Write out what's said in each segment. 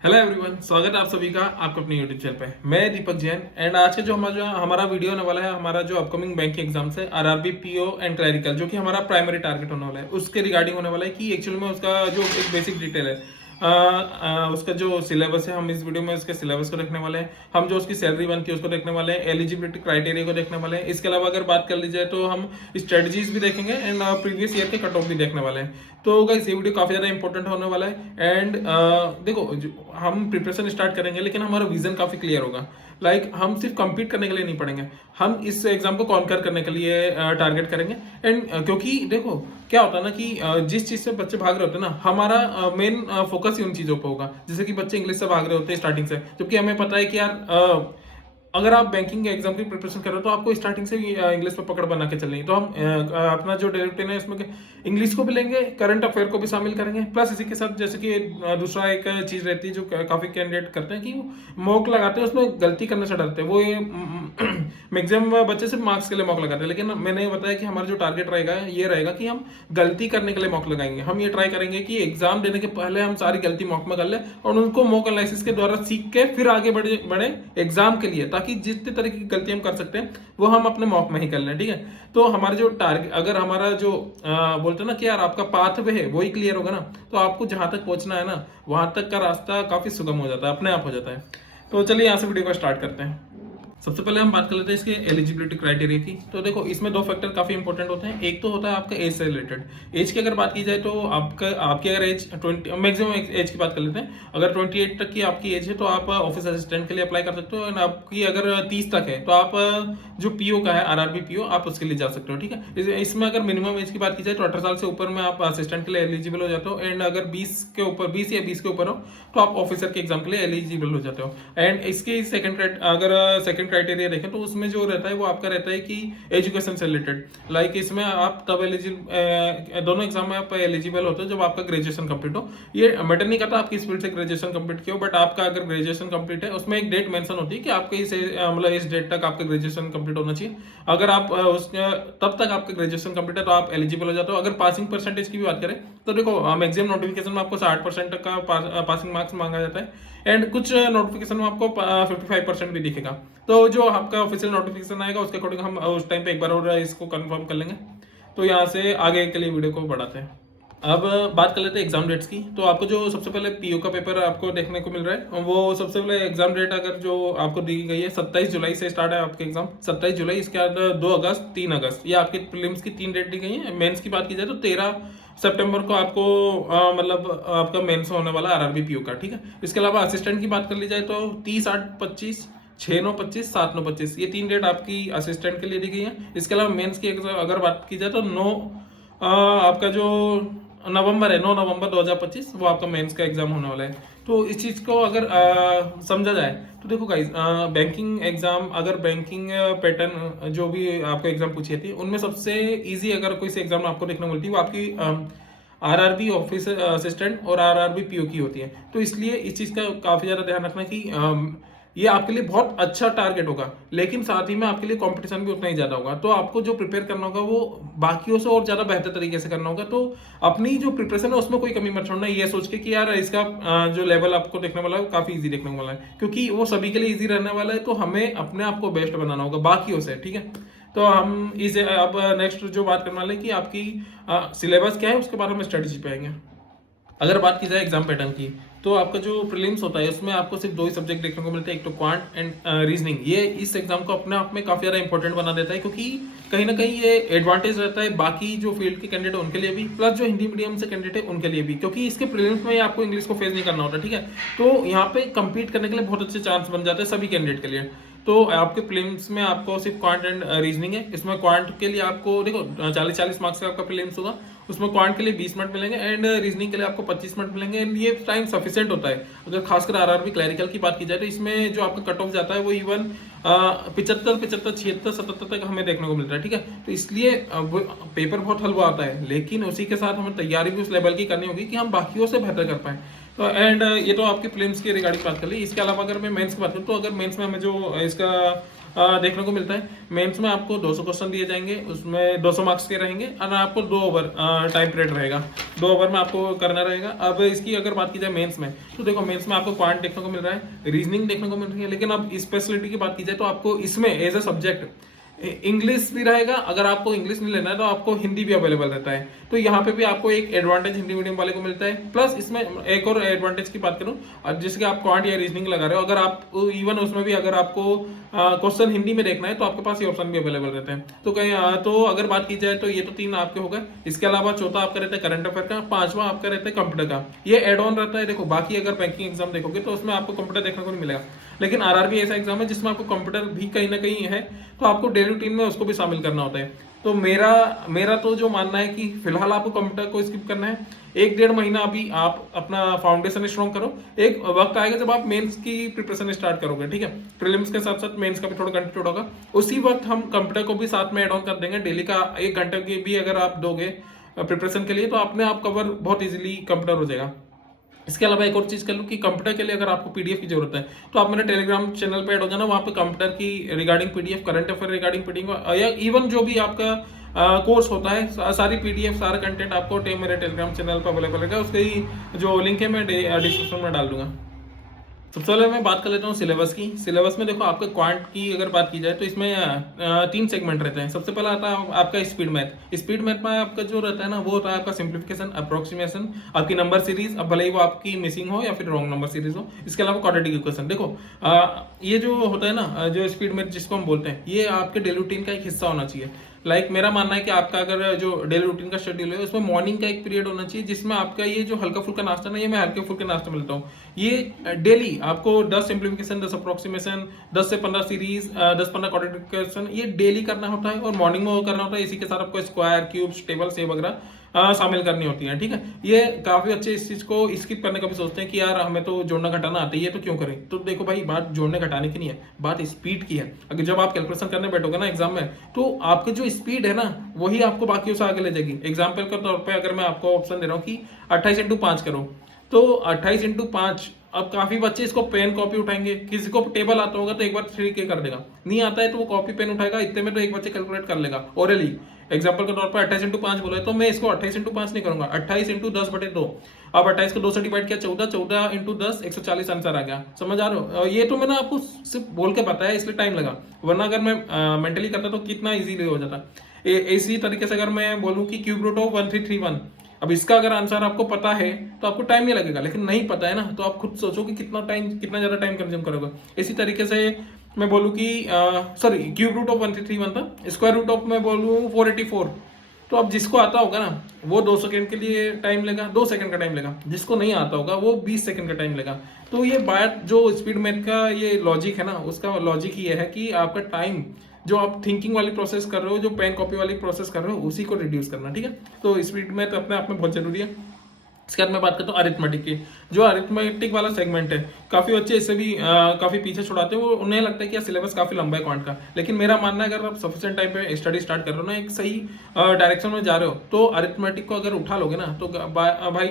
Hello everyone, स्वागत है आप सभी का आपके अपने यूट्यूब चैनल पे। मैं दीपक जैन एंड आज का जो हमारा वीडियो होने वाला है, हमारा जो अपकमिंग बैंक एग्जाम्स है आरआरबी पीओ एंड क्लरिकल, जो कि हमारा प्राइमरी टारगेट होने वाला है, उसके रिगार्डिंग होने वाला है कि एक्चुअली में उसका जो एक बेसिक डिटेल है, उसका जो सिलेबस है, हम इस वीडियो में उसके सिलेबस को देखने वाले हैं। हम जो उसकी सैलरी बनती है उसको देखने वाले हैं, एलिजिबिलिटी क्राइटेरिया को देखने वाले हैं। इसके अलावा अगर बात कर ली जाए तो हम स्ट्रेटजीज भी देखेंगे एंड प्रीवियस ईयर के कट ऑफ भी देखने वाले हैं। तो गाइस ये वीडियो काफी ज्यादा इंपॉर्टेंट होने वाला है एंड देखो हम प्रिपरेशन स्टार्ट करेंगे लेकिन हमारा विजन काफी क्लियर होगा। हम सिर्फ compete करने के लिए नहीं पढ़ेंगे, हम इस एग्जाम को कॉन्कर करने के लिए टारगेट करेंगे। एंड क्योंकि देखो क्या होता है ना कि जिस चीज से बच्चे भाग रहे होते हैं ना, हमारा मेन फोकस ही उन चीजों पर होगा। जैसे कि बच्चे इंग्लिश से भाग रहे होते हैं स्टार्टिंग से, जबकि हमें पता है कि यार अगर आप बैंकिंग के एग्जाम की प्रिपरेशन कर रहे हो तो आपको स्टार्टिंग से ही इंग्लिश पे पकड़ बना के चलनी है। तो हम अपना जो डेली रूटीन है इसमें इंग्लिश को भी लेंगे, करंट अफेयर को भी शामिल करेंगे, प्लस इसी के साथ जैसे कि दूसरा एक चीज रहती है जो काफी कैंडिडेट करते हैं कि मॉक लगाते हैं, उसमें गलती करने से डरते हैं। वो ये मैक्सिमम बच्चे सिर्फ मार्क्स के लिए मॉक लगाते हैं, लेकिन मैंने बताया कि हमारा जो टारगेट रहेगा ये रहेगा कि हम गलती करने के लिए मॉक लगाएंगे। हम ये ट्राई करेंगे कि एग्जाम देने के पहले हम सारी गलती मॉक में कर ले और उनको मॉक एनालिसिस के द्वारा सीख के फिर आगे बढ़े एग्जाम के लिए, ताकि जितने तरह की गलती हम कर सकते हैं वो हम अपने मॉक में ही कर लें। ठीक है, तो हमारे जो टारगेट, अगर हमारा जो बोलते हैं ना कि यार आपका पाथ वे है वही क्लियर होगा ना, तो आपको जहां तक पहुंचना है ना वहां तक का रास्ता काफी सुगम हो जाता है, अपने आप हो जाता है। तो चलिए यहाँ से वीडियो को स्टार्ट करते हैं। सबसे पहले हम बात कर लेते हैं इसके एलिजिबिलिटी क्राइटेरिया की। तो देखो इसमें दो फैक्टर काफी इंपॉर्टेंट होते हैं। एक तो होता है आपका एज से रिलेटेड। एज की अगर बात की जाए तो आपकी अगर एज 20, मैक्सिमम एज की बात कर लेते हैं, अगर 28 तक की आपकी एज है तो आप ऑफिस असिस्टेंट के लिए अप्लाई कर सकते हो। एंड आपकी अगर 30 तक है तो आप जो पीओ का है आरआरबी पीओ, आप उसके लिए जा सकते हो। ठीक है, इसमें अगर मिनिमम एज की बात की जाए तो 18 साल से ऊपर में आप असिस्टेंट के लिए एलिजिबल हो जाते हो। एंड अगर 20 के ऊपर, 20 या 20 के ऊपर हो तो आप ऑफिसर के एग्जाम के लिए एलिजिबल हो जाते हो। एंड इसके सेकंड क्राइटेरिया देखें तो उसमें जो रहता है वो आपका रहता है कि एजुकेशन से रिलेटेड। इसमें आप तब एलिजिबल, दोनों एग्जाम में आप एलिजिबल होते हो जब आपका ग्रेजुएशन कंप्लीट हो। ये मैटर नहीं करता आप किस फील्ड से ग्रेजुएशन कंप्लीट किया हो, बट आपका अगर ग्रेजुएशन कंप्लीट है उसमें एक डेट मेंशन होती है कि आपके मतलब इस डेट तक आपका ग्रेजुएशन कंप्लीट होना चाहिए। अगर आप तब तक आपका ग्रेजुएशन कंप्लीट है तो आप एलिजिबल हो जाते हो। अगर पासिंग परसेंटेज की भी बात करें तो देखो मैक्सिमम नोटिफिकेशन में आपको 60% तक का पासिंग मार्क्स मांगा जाता है एंड कुछ नोटिफिकेशन में आपको 55% भी दिखेगा। तो जो आपका ऑफिशियल नोटिफिकेशन आएगा उसके अकॉर्डिंग हम उस टाइम पे एक बार और इसको कंफर्म कर लेंगे। तो यहाँ से आगे के लिए वीडियो को बढ़ाते हैं। अब बात कर लेते हैं एग्जाम डेट्स की। तो आपको जो सबसे पहले पीओ का पेपर आपको देखने को मिल रहा है, वो सबसे पहले एग्जाम डेट अगर जो आपको दी गई है 27 जुलाई से स्टार्ट है आपके एग्जाम, 27 जुलाई। इसके बाद 2 अगस्त, 3 अगस्त, ये आपके प्रीलिम्स की 3 डेट दी गई है। मेंस की बात की जाए तो 13 सितंबर को आपको मतलब आपका मेंस होने वाला आरआरबी पीओ का। ठीक है, इसके अलावा असिस्टेंट की बात कर ली जाए तो 30/8/25, 6/9/25, 7/9/25, ये 3 डेट आपकी असिस्टेंट के लिए दी गई है। इसके अलावा मेंस की अगर बात की जाए तो आपका जो नवंबर है, 9 नवंबर 2025, वो आपका मेंस का एग्जाम होने वाला है। तो इस चीज को अगर समझा जाए तो देखो गाइस, बैंकिंग एग्जाम, अगर बैंकिंग पैटर्न जो भी आपको एग्जाम पूछी थी उनमें सबसे इजी अगर कोई से एग्जाम आपको देखने को मिलती है वो आपकी आरआरबी ऑफिस असिस्टेंट और आरआरबी पीओ की होती है। तो इसलिए इस चीज का काफी ज्यादा ध्यान रखना कि ये आपके लिए बहुत अच्छा टारगेट होगा, लेकिन साथ ही में आपके लिए कंपटीशन भी उतना ही ज्यादा होगा। तो आपको जो प्रिपेयर करना होगा वो बाकियों से और ज्यादा बेहतर तरीके से करना होगा। तो अपनी जो प्रिपरेशन है उसमें कोई कमी मत छोड़ना, ये सोच के कि यार इसका जो लेवल आपको देखने वाला है वो काफी इजी देखने वाला है, क्योंकि वो सभी के लिए इजी रहने वाला है। तो हमें अपने आप को बेस्ट बनाना होगा बाकियों से। ठीक है, तो हम इसे अब नेक्स्ट जो बात करने वाले हैं कि आपकी सिलेबस क्या है, उसके बाद हम स्ट्रेटेजी पे आएंगे। अगर बात की जाए एग्जाम पैटर्न की तो आपका जो प्रीलिम्स होता है उसमें आपको सिर्फ 2 ही सब्जेक्ट देखने को मिलते हैं, एक तो क्वांट एंड रीजनिंग। ये इस एग्जाम को अपने आप में काफी ज्यादा इंपॉर्टेंट बना देता है, क्योंकि कहीं ना कहीं ये एडवांटेज रहता है बाकी जो फील्ड के कैंडिडेट है उनके लिए भी, प्लस जो हिंदी मीडियम से कैंडिडेट है उनके लिए भी, क्योंकि इसके प्रीलिम्स में आपको इंग्लिश को फेस नहीं करना होता। ठीक है, तो यहाँ पे कम्पीट करने के लिए बहुत अच्छे चांस बन जाते हैं सभी कैंडिडेट के लिए। तो आपके प्रीलिम्स में आपको सिर्फ क्वांट एंड रीजनिंग है। इसमें क्वांट के लिए आपको देखो 40-40 मार्क्स का आपका प्रीलिम्स होगा, उसमें क्वांट के लिए 20 मिनट मिलेंगे एंड रीजनिंग के लिए आपको 25 मिनट मिलेंगे। एंड ये टाइम सफिशिएंट होता है। अगर खासकर आरआरबी क्लरिकल की बात की जाए तो इसमें जो आपका कट ऑफ जाता है वो इवन 75, 76, 77 तक हमें देखने को मिलता है। ठीक है, तो इसलिए पेपर बहुत हल्का आता है, लेकिन उसी के साथ हमें तैयारी भी उस लेवल की करनी होगी कि हम बाकियों से बेहतर कर पाए। तो एंड ये तो आपकी प्रीलिम्स की रिगार्डिंग बात कर ली। इसके अलावा अगर मैं मेंस की बात करूँ तो अगर मेंस में हमें जो इसका देखने को मिलता है, मेंस में आपको 200 क्वेश्चन दिए जाएंगे, उसमें 200 मार्क्स के रहेंगे और आपको 2 ओवर टाइम पीरियड रहेगा, 2 ओवर में आपको करना रहेगा। अब इसकी अगर बात की जाए मेंस में, तो देखो मेंस में आपको क्वांट देखने को मिल रहा है, रीजनिंग देखने को मिल रही है, लेकिन अब स्पेशलिटी की बात की जाए तो आपको इसमें एज ए सब्जेक्ट इंग्लिश भी रहेगा। अगर आपको इंग्लिश नहीं लेना है तो आपको हिंदी भी अवेलेबल रहता है। तो यहाँ पे भी आपको एक एडवांटेज हिंदी मीडियम वाले को मिलता है। प्लस इसमें एक और एडवांटेज की बात करूँ, जिसके आप क्वांट या रीजनिंग लगा रहे हो, अगर आप इवन उसमें भी अगर आपको क्वेश्चन हिंदी में देखना है तो आपके पास ये ऑप्शन भी अवेलेबल रहते हैं। तो कहीं तो अगर बात की जाए तो ये तो 3 आपके हो गए। इसके अलावा चौथा आपका रहता है करंट अफेयर का, 5वां आपका रहता है कंप्यूटर का। ये एड ऑन रहता है। देखो बाकी अगर बैंकिंग एग्जाम देखोगे तो उसमें आपको कंप्यूटर देखने को नहीं मिलेगा, लेकिन आरआरबी ऐसा एग्जाम है जिसमें आपको कंप्यूटर भी कहीं ना कहीं है, तो आपको डेली रूटीन में उसको भी शामिल करना होता है। तो मेरा तो जो मानना है कि फिलहाल आपको कंप्यूटर को स्किप करना है। 1-1.5 महीना अभी आप अपना फाउंडेशन स्ट्रॉन्ग करो, एक वक्त आएगा जब आप मेंस की प्रिपरेशन स्टार्ट करोगे, ठीक है। प्रीलिम्स के साथ साथ मेंस का भी थोड़ा कंटिन्यू होगा, उसी वक्त हम कंप्यूटर को भी साथ में एड ऑन कर देंगे। डेली का 1 घंटे की भी अगर आप दोगे प्रिपरेशन के लिए तो अपने आप कवर बहुत इजीली कंप्यूटर हो जाएगा। इसके अलावा एक और चीज कर लूँ कि कंप्यूटर के लिए अगर आपको पीडीएफ की जरूरत है तो आप मेरे टेलीग्राम चैनल पे ऐड हो जाना। वहाँ पे कंप्यूटर की regarding PDF, current affair regarding PDF या इवन जो भी आपका कोर्स होता है, सारी पीडीएफ, सारा कंटेंट आपको मेरे टेलीग्राम चैनल पर अवेलेबल रहेगा। उसकी जो लिंक है मैं डिस्क्रिप्शन में डाल दूंगा। सबसे पहले मैं बात कर लेता हूँ सिलेबस की। सिलेबस में देखो आपका क्वांट की अगर बात की जाए तो इसमें 3 सेगमेंट रहते हैं। सबसे पहला आता है आपका स्पीड मैथ। स्पीड मैथ में आपका जो रहता है ना, वो होता है आपका सिंप्लीफिकेशन, अप्रोक्सीमेशन, आपकी नंबर सीरीज, अब भले ही वो आपकी मिसिंग हो या फिर रॉन्ग नंबर सीरीज हो। इसके अलावा क्वाड्रेटिक इक्वेशन। देखो ये जो होता है ना, जो स्पीड मैथ जिसको हम बोलते हैं, ये आपके डेली रूटीन का एक हिस्सा होना चाहिए। मेरा मानना है कि आपका अगर जो डेली रूटीन का शेड्यूल है उसमें मॉर्निंग का एक पीरियड होना चाहिए जिसमें आपका ये जो हल्का फुल्का नाश्ता ना, ये मैं हल्के फुल्के नाश्ते मिलता हूँ, ये डेली आपको 10 सिंप्लीफिकेशन, 10 अप्रोक्सीमेशन, 10 से 15 सीरीज, 10-15 क्वाड्रेटिक, ये डेली करना होता है और मॉर्निंग में वो करना होता है। इसी के साथ आपको स्क्वायर, क्यूब्स, टेबल्स, ये वगैरह शामिल करनी होती है, ठीक है। ये काफी अच्छे इस चीज को स्किप करने का भी सोचते हैं कि यार हमें तो जोड़ना घटाना आता है, ये तो क्यों करें। तो देखो भाई, बात जोड़ने घटाने की नहीं है, बात स्पीड की है। अगर जब आप कैलकुलेशन करने बैठोगे ना एग्जाम में, तो आपकी जो स्पीड है ना, वही आपको बाकी से आगे ले जाएगी। एग्जाम्पल के तौर पर अगर मैं आपको ऑप्शन दे रहा हूँ कि 28x5 करो, तो 28x5, अब काफी बच्चे इसको पेन कॉपी उठाएंगे। किसी को टेबल आता होगा तो एक बार 3K कर देगा, नहीं आता है तो वो कॉपी पेन उठाएगा, इतने में तो एक बच्चे कैलकुलेट कर लेगा ओरली। एग्जाम्पल के तौर पर 28x5 बोला है तो मैं इसको 28x5 नहीं करूंगा, 28x10/2। अब 28 को 2 से डिवाइड किया 14, 14x10 140 आंसर आ गया। समझ आ रहे हो? ये तो मैंने आपको सिर्फ बोल के बताया इसलिए टाइम लगा, वरना अगर मैं मेंटली करता तो कितना इजीली हो जाता। इसी तरीके से अगर मैं बोलूं कि क्यूब रूट ऑफ 1331, अब इसका अगर आंसर आपको पता है तो आपको टाइम नहीं लगेगा, लेकिन नहीं पता है ना, तो आप खुद सोचो कि कितना ज्यादा टाइम कंज्यूम करोगे। इसी तरीके से मैं बोलूं कि सॉरी, क्यूब रूट ऑफ 1331 था, स्क्वायर रूट ऑफ मैं बोलूं 484, तो अब जिसको आता होगा ना वो 2 सेकंड के लिए टाइम लेगा, 2 सेकंड का टाइम लेगा, जिसको नहीं आता होगा वो 20 सेकंड का टाइम लेगा। तो ये बात जो स्पीड मैथ का ये लॉजिक है ना, उसका लॉजिक ये है कि आपका टाइम जो आप थिंकिंग वाली प्रोसेस कर रहे हो, जो पेन कॉपी वाली प्रोसेस कर रहे हो, उसी को रिड्यूस करना, ठीक है। तो स्पीड मैथ अपने आप में बहुत जरूरी है। इसके बाद मैं बात करता हूँ अरिथमेटिक की। जो अरिथमेटिक वाला सेगमेंट है, काफी बच्चे इससे भी काफी पीछे छुड़ाते हैं। वो उन्हें लगता है कि सिलेबस काफी लंबा है क्वांट का, लेकिन मेरा मानना है अगर आप सफिशिएंट टाइम पे स्टडी स्टार्ट कर रहे हो ना, एक सही डायरेक्शन में जा रहे हो, तो अरिथमेटिक को अगर उठा लोगे ना तो भाई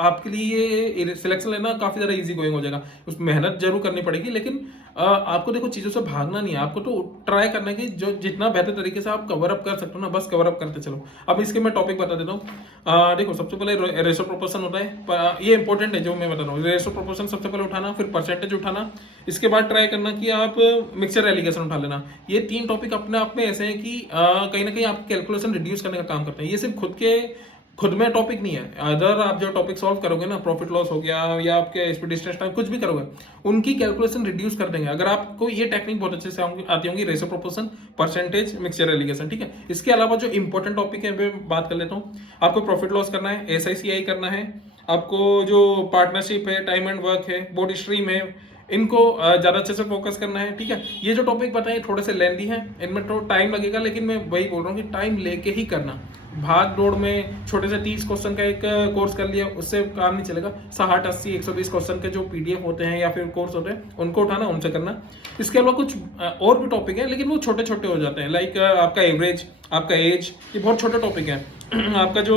आपके लिए सिलेक्शन लेना काफी ज्यादा इजी गोइंग हो जाएगा। उस मेहनत जरूर करनी पड़ेगी, लेकिन आपको देखो चीजों से भागना नहीं है, आपको तो ट्राई करना है कि जो जितना बेहतर तरीके से आप कवर अप कर सकते हो ना, बस कवर अप करते चलो। अब इसके मैं टॉपिक बता देता हूँ। देखो सबसे पहले रेशो प्रोपोर्शन होता है, ये इंपॉर्टेंट है जो मैं बता रहा हूँ। रेशो प्रोपोर्शन सबसे पहले उठाना, फिर परसेंटेज उठाना, इसके बाद ट्राई करना कि आप मिक्सचर एलिगेशन उठा लेना। ये 3 टॉपिक अपने आप में ऐसे हैं कि कहीं ना कहीं आप कैलकुलेशन रिड्यूस करने का काम करते हैं। ये सिर्फ खुद में टॉपिक नहीं है, अदर आप जो टॉपिक सॉल्व करोगे ना, प्रॉफिट लॉस हो गया या आपके स्पीड डिस्टेंस टाइम, कुछ भी करोगे, उनकी कैलकुलेशन रिड्यूस कर देंगे अगर आपको ये टेक्निक बहुत अच्छे से आती होंगी। Ratio proportion, percentage, mixture allegation, ठीक है। इसके अलावा जो इंपॉर्टेंट टॉपिक है मैं बात कर लेता हूँ। आपको प्रॉफिट लॉस करना है, SICI करना है, आपको जो पार्टनरशिप है, टाइम एंड वर्क है, बोर्ड स्ट्रीम है, इनको ज्यादा अच्छे से फोकस करना है, ठीक है। ये जो टॉपिक बताए थोड़े से लेंदी हैं, इनमें तो टाइम लगेगा, लेकिन मैं वही बोल रहा हूँ कि टाइम लेके ही करना, भाग दौड़ में छोटे से 30 क्वेश्चन का एक कोर्स कर लिया, उससे काम नहीं चलेगा। 60 80 120 क्वेश्चन के जो PDF होते हैं या फिर कोर्स होते हैं उनको उठाना, उनसे करना। इसके अलावा कुछ और भी टॉपिक है, लेकिन वो छोटे छोटे हो जाते हैं। लाइक आपका एवरेज, आपका एज, ये बहुत छोटे टॉपिक है। आपका जो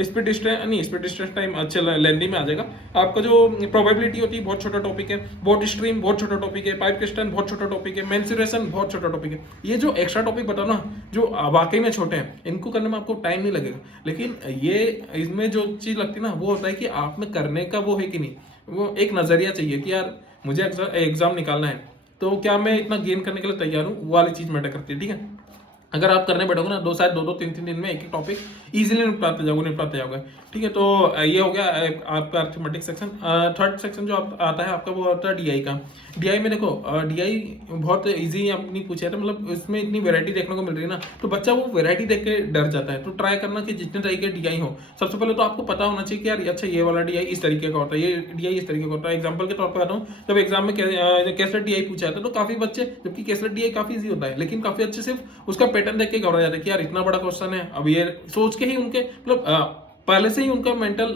स्पीड डिस्टेंस टाइम अच्छा लेंदी में आ जाएगा। आपका जो प्रोबेबिलिटी होती है बहुत छोटा टॉपिक है। बोट स्ट्रीम बहुत छोटा टॉपिक है। पाइप क्रिस्टन बहुत छोटा टॉपिक है। मेंसुरेशन बहुत छोटा टॉपिक है। ये जो एक्स्ट्रा टॉपिक बताओ ना, जो वाकई में छोटे हैं, इनको करने में आपको टाइम नहीं लगेगा। लेकिन ये इसमें जो चीज लगती है ना, वो होता है कि आप में करने का वो है कि नहीं, वो एक नजरिया चाहिए कि यार मुझे एग्जाम निकालना है, तो क्या मैं इतना गेन करने के लिए तैयार हूँ, वो वाली चीज मैटर करती है। ठीक है, अगर आप करने बैठोगे ना, शायद दो 3 दिन में एक एक टॉपिक इजीली निपटाते जाओगे। ठीक है, तो ये हो गया आपका अर्थमेटिक सेक्शन। थर्ड सेक्शन जो आता है आपका, वो होता है DI का। DI में देखो, DI बहुत इजी अपनी पूछा था, मतलब इसमें इतनी वैरायटी देखने को मिल रही है ना, तो बच्चा वो वैरायटी देख के डर जाता है। तो ट्राई करना कि जितने तरीके DI हो, सबसे पहले तो आपको पता होना चाहिए कि यार अच्छा ये वाला DI इस तरीके का होता है, ये DI इस तरीके का होता है। एग्जाम्पल के तौर पर आता हूँ, जब एग्जाम में कैसलेट DI पूछा जाता है तो काफी बच्चे, जबकि कैसलेट DI काफी इजी होता है, लेकिन काफी अच्छे सिर्फ उसका पैटर्न देख के घबरा जाते हैं कि यार इतना बड़ा क्वेश्चन है। अब ये सोच के ही उनके मतलब पहले से ही उनका मेंटल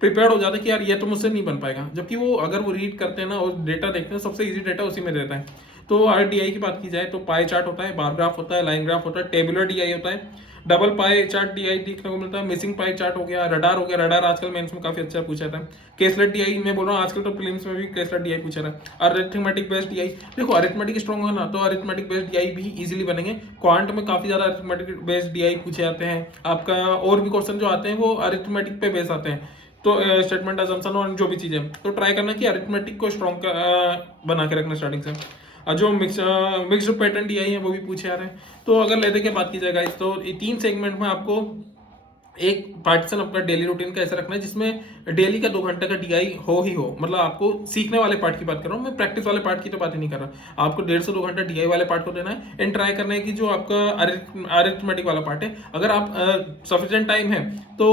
प्रिपेयर्ड हो जाता है कि यार ये तो मुझसे नहीं बन पाएगा। जबकि वो अगर वो रीड करते हैं ना और डेटा देखते हैं, सबसे इजी डेटा उसी में रहता है। तो RDI की बात की जाए तो पाई चार्ट होता है, बार ग्राफ होता है, लाइन ग्राफ होता है, टेबुलर DI होता है, डबल पाई चार्ट DI देखने को मिलता है, मिसिंग पाई चार्ट हो गया, रडार हो गया। रडार आजकल मेंस में काफी अच्छा पूछा था। केसलेट DI मैं बोल रहा हूँ, आजकल तो प्रीलिम्स में भी केसलेट DI पूछा था। अरिथमेटिक बेस्ड DI, देखो अरिथमेटिक स्ट्रॉन्ग होगा ना, तो अरिथमेटिक बेस्ड DI भी इजीली बनेंगे। क्वांट में काफी ज्यादा अरिथमेटिक बेस्ड DI पूछे जाते हैं। आपका और भी क्वेश्चन जो आते हैं वो अरिथमेटिक पे बेस आते हैं, तो स्टेटमेंट अजम्पशन और जो भी चीजें, तो ट्राई करना कि अरिथमेटिक को स्ट्रॉन्ग बना के रखना स्टार्टिंग से। जो मिक्स्ड पैटर्न DI है वो भी पूछे आ रहे हैं। तो अगर लेते के बात की जाए गाइस, तो 3 सेगमेंट में आपको एक पार्टीशन अपना डेली रूटीन का ऐसा रखना है जिसमें डेली का 2 घंटे का DI हो ही हो। मतलब आपको सीखने वाले पार्ट की बात कर रहा हूँ मैं, प्रैक्टिस वाले पार्ट की तो बात ही नहीं कर रहा। आपको 1.5 से 2 घंटा DI वाले पार्ट को देना है, एंड ट्राई करना है कि जो आपका अरिथमेटिक वाला पार्ट है, अगर आप सफिशिएंट टाइम है तो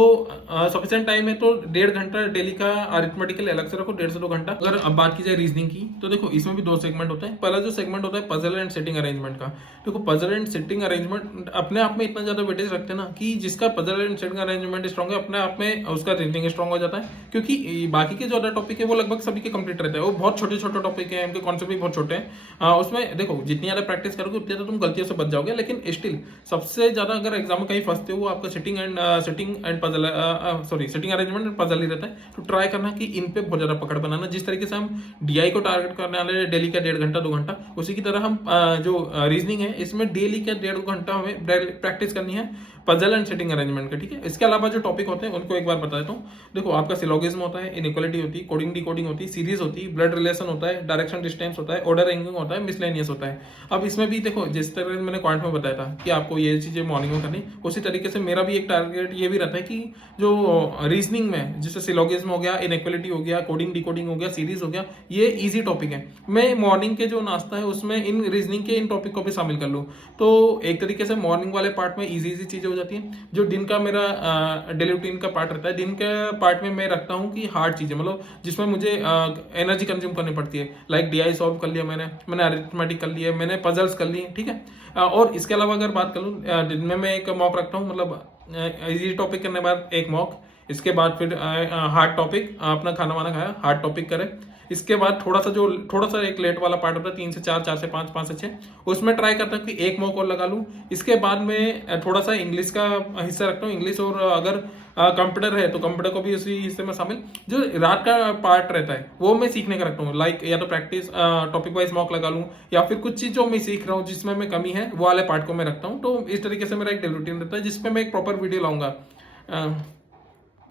1.5 घंटा डेली का अरिथमेटिक के लिए अलग से रखो, 1.5 से 2 घंटा। अगर अब बात की जाए रीजनिंग की, तो देखो इसमें भी 2 सेगमेंट होते हैं। पहला जो सेगमेंट होता है पजल एंड सेटिंग अरेंजमेंट का। देखो पजल एंड सेटिंग अरेंजमेंट अपने आप में इतना ज्यादा वेटेज रखते हैं ना, कि जिसका puzzle and setting arrangement strong है, अपने आप में उसका रीजनिंग स्ट्रॉन्ग हो जाता है। क्योंकि बाकी के जो अदर टॉपिक है वो लगभग सभी के कंप्लीट रहते हैं, वो बहुत छोटे छोटे टॉपिक है, उनके कॉन्सेप्ट भी बहुत छोटे हैं। उसमें देखो जितनी ज्यादा प्रैक्टिस करोगे उतनी ज्यादा तुम गलतियों से बच जाओगे, लेकिन स्टिल सबसे ज्यादा अगर एग्जाम में कहीं फंसते हो वो आपका setting and puzzle setting arrangement and puzzle ही रहता है। तो ट्राई करना कि इन पे बहुत ज्यादा पकड़ बनाना। जिस तरीके से हम DI को टारगेट करने वाले डेली का 1.5 घंटा 2 घंटा, उसी की तरह हम जो रीजनिंग है इसमें डेली का 1.5 घंटा हमें प्रैक्टिस करनी है पजल एंड सेटिंग अरेंजमेंट का। ठीक है, इसके अलावा जो टॉपिक होते हैं उनको एक बार बता देता हूँ। देखो आपका सिलोगिज्म होता है, इनइक्वालिटी होती है, कोडिंग डिकोडिंग होती है, सीरीज होती है, ब्लड रिलेशन होता है, डायरेक्शन डिस्टेंस होता है, ऑर्डर रैंकिंग होता है, मिसलेनियस होता है। अब इसमें भी देखो जिस तरह से मैंने क्वांट में बताया था कि आपको ये चीजें मॉर्निंग में करनी, उसी तरीके से मेरा भी एक टारगेट ये भी रहता है कि जो रीजनिंग में जैसे सिलोगिज्म हो गया, इनइक्वालिटी हो गया, कोडिंग डिकोडिंग हो गया, सीरीज हो गया, ये इजी टॉपिक है। मैं मॉर्निंग के जो नाश्ता है उसमें इन रीजनिंग के इन टॉपिक को भी शामिल कर लूँ, तो एक तरीके से मॉर्निंग वाले पार्ट में इजी चीजें हो जाती है। जो दिन का मेरा डेली रूटीन का पार्ट रहता है, दिन के पार्ट में मैं रखता हूँ कि हार्ड चीजें, मतलब जिसमें मुझे एनर्जी कंज्यूम करनी पड़ती है। लाइक DI सॉल्व कर लिया मैंने अरिथमेटिक कर लिया, मैंने पजल्स कर लिए। ठीक है, और इसके अलावा अगर बात कर लूँ, दिन में मैं एक मॉक रखता हूँ, मतलब इजी टॉपिक करने के बाद एक मॉक, इसके बाद फिर हार्ड टॉपिक, अपना खाना वाना खाया हार्ड टॉपिक करे, इसके बाद थोड़ा सा एक लेट वाला पार्ट होता है 3 से 4, 4 से 5, 5 से 6, उसमें ट्राई करता हूँ कि एक मॉक और लगा लूँ। इसके बाद में थोड़ा सा इंग्लिश का हिस्सा रखता हूँ, इंग्लिश, और अगर कंप्यूटर है तो कंप्यूटर को भी उसी हिस्से में शामिल। जो रात का पार्ट रहता है वो मैं सीखने का रखता हूँ, लाइक या तो प्रैक्टिस टॉपिक वाइज मॉक लगा लूँ, या फिर कुछ चीज जो मैं सीख रहा हूँ जिसमें मैं कमी है वो वाले पार्ट को मैं रखता हूँ। तो इस तरीके से मेरा एक डेली रूटीन रहता है जिसपे मैं एक प्रॉपर वीडियो लाऊंगा।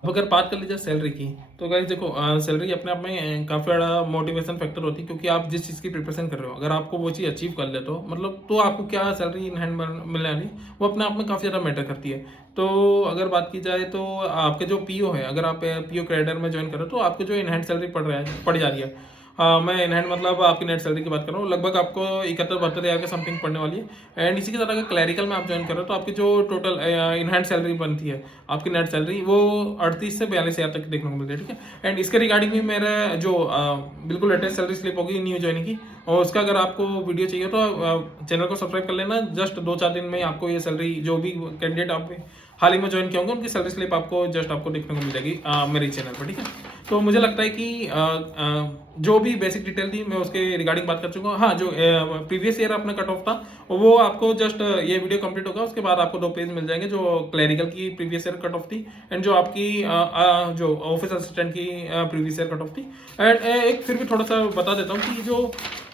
अगर बात कर लीजिए सैलरी की, तो गाइस देखो सैलरी अपने आप में काफ़ी बड़ा मोटिवेशन फैक्टर होती है, क्योंकि आप जिस चीज़ की प्रिपरेशन कर रहे हो अगर आपको वो चीज़ अचीव कर लेते हो, मतलब तो आपको क्या सैलरी इन हैंड मिलने वाली वो अपने आप में काफ़ी ज़्यादा मैटर करती है। तो अगर बात की जाए तो आपके जो PO है, अगर आप PO कैडर में ज्वाइन करो तो आपको जो इन हैंड सैलरी पड़ जा रही है, मैं इन हैंड मतलब आपकी नेट सैलरी की बात कर रहा हूँ, लगभग आपको 71-72 हज़ार के समथिंग पड़ने वाली है। एंड इसी की तरह अगर क्लैरिकल में आप ज्वाइन कर रहे हो तो आपकी जो टोटल इन हैंड सैलरी बनती है, आपकी नेट सैलरी, वो 38 से 42 हज़ार तक देखने को मिलती है। ठीक है, एंड इसके रिगार्डिंग भी मेरा जो बिल्कुल लेटेस्ट सैलरी स्लिप होगी न्यू ज्वाइनिंग की, और उसका अगर आपको वीडियो चाहिए तो चैनल को सब्सक्राइब कर लेना। जस्ट 2-4 दिन में आपको ये सैलरी, जो भी कैंडिडेट आप हाल ही में ज्वाइन किया होंगे, उनकी सैलरी स्लिप आपको जस्ट आपको देखने को मिल जाएगी मेरे चैनल पर, ठीक है। तो मुझे लगता है कि जो भी बेसिक डिटेल थी मैं उसके रिगार्डिंग बात कर चुका हूँ। हाँ, जो प्रीवियस ईयर अपना कट ऑफ था वो आपको जस्ट ये वीडियो कंप्लीट होगा उसके बाद आपको 2 पेज मिल जाएंगे, जो क्लैरिकल की प्रीवियस ईयर कट ऑफ थी एंड जो आपकी जो ऑफिस असिस्टेंट की प्रीवियस ईयर कट ऑफ थी। एंड एक फिर भी थोड़ा सा बता देता हूँ कि जो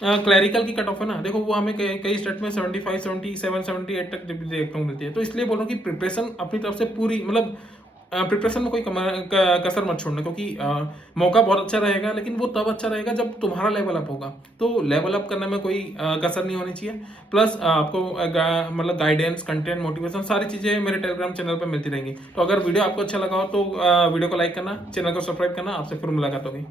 क्लैरिकल की कट ऑफ है ना, देखो वो हमें कई स्टेट में 75, 77, 78 तक देखने को मिलती है। तो इसलिए बोल रहा हूँ कि प्रिपरेशन अपनी तरफ से पूरी, मतलब प्रिपरेशन में कोई कसर मत छोड़ना, क्योंकि मौका बहुत अच्छा रहेगा, लेकिन वो तब अच्छा रहेगा जब तुम्हारा लेवल अप होगा। तो लेवल अप करने में कोई कसर नहीं होनी चाहिए। प्लस आपको मतलब गाइडेंस, कंटेंट, मोटिवेशन सारी चीज़ें मेरे टेलीग्राम चैनल पर मिलती रहेंगी। तो अगर वीडियो आपको अच्छा लगा हो तो वीडियो को लाइक करना, चैनल को सब्सक्राइब करना। आपसे फिर मुलाकात होगी।